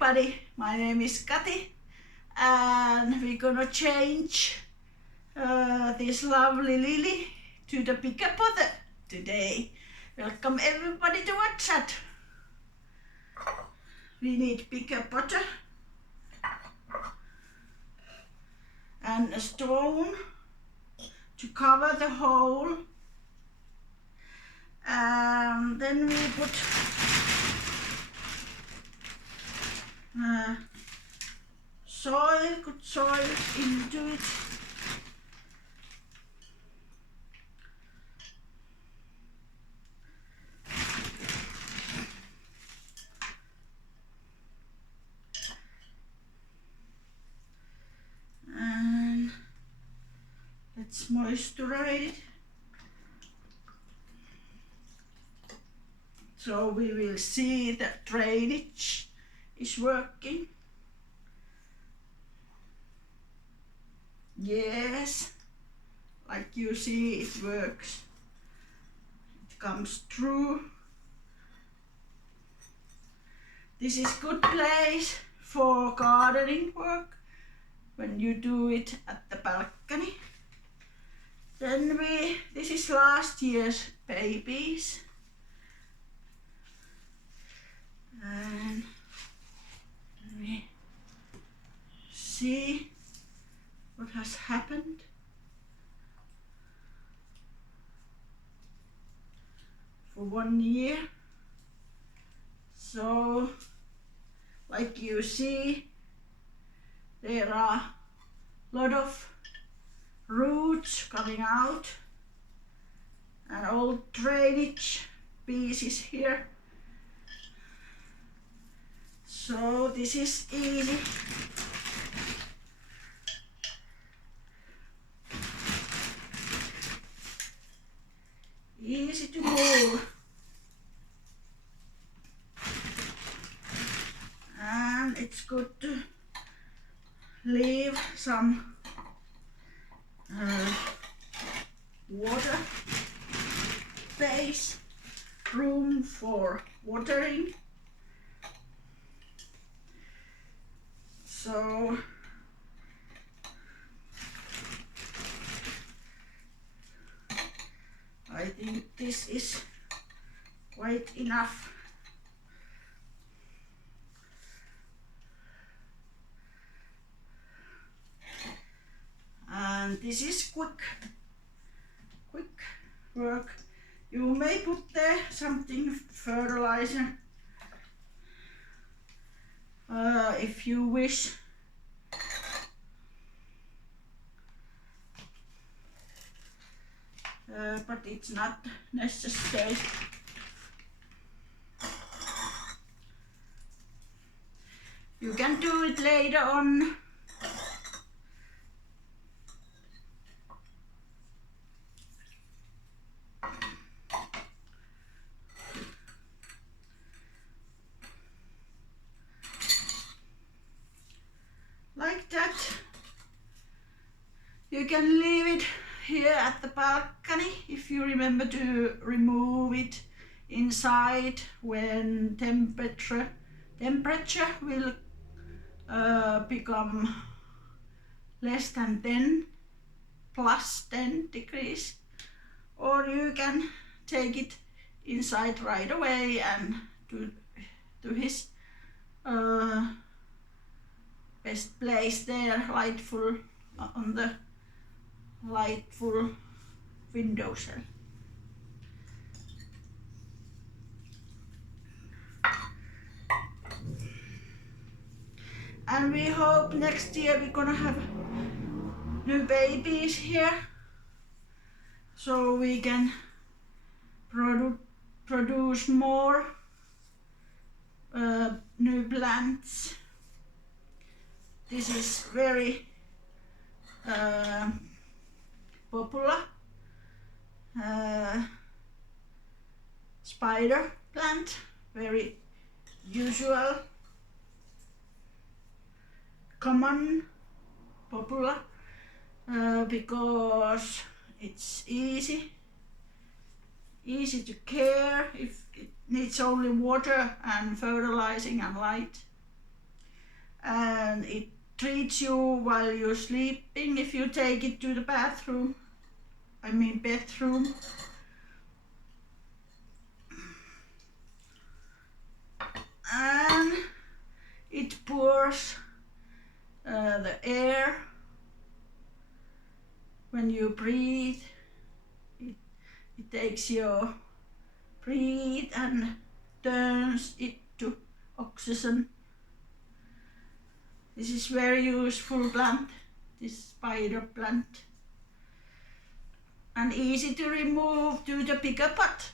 everybody, my name is Kati and we're gonna change this lovely lily to the bigger pot today. Welcome everybody to our chat. We need bigger pot and a stone to cover the hole, and then we put good soil into it. And let's moisturize it. So we will see that drainage is working. Yes, like you see, it works. It comes through. This is good place for gardening work when you do it at the balcony. Then this is last year's babies. And we see what has happened. For 1 year. So, like you see, there are a lot of roots coming out and old drainage pieces here. So this is easy. Easy to move. And it's good to leave some water base, room for watering. So I think this is quite enough. And this is quick work. You may put there something fertilizer if you wish. But it's not necessary. You can do it later on. Like that. You can leave it here at the balcony if you remember to remove it inside when temperature will become less than 10, plus 10 degrees, or you can take it inside right away and to his best place there, lightful, on the lightful windowsill. And we hope next year we're gonna have new babies here, so we can produce more new plants. This is very popular spider plant, very usual, common, popular, because it's easy to care. If it needs only water and fertilizing and light. and it treats you while you're sleeping if you take it to the bathroom. I mean bedroom. And it pours the air when you breathe. It takes your breath and turns it to oxygen. This is very useful plant, this spider plant, and easy to remove to the bigger pot.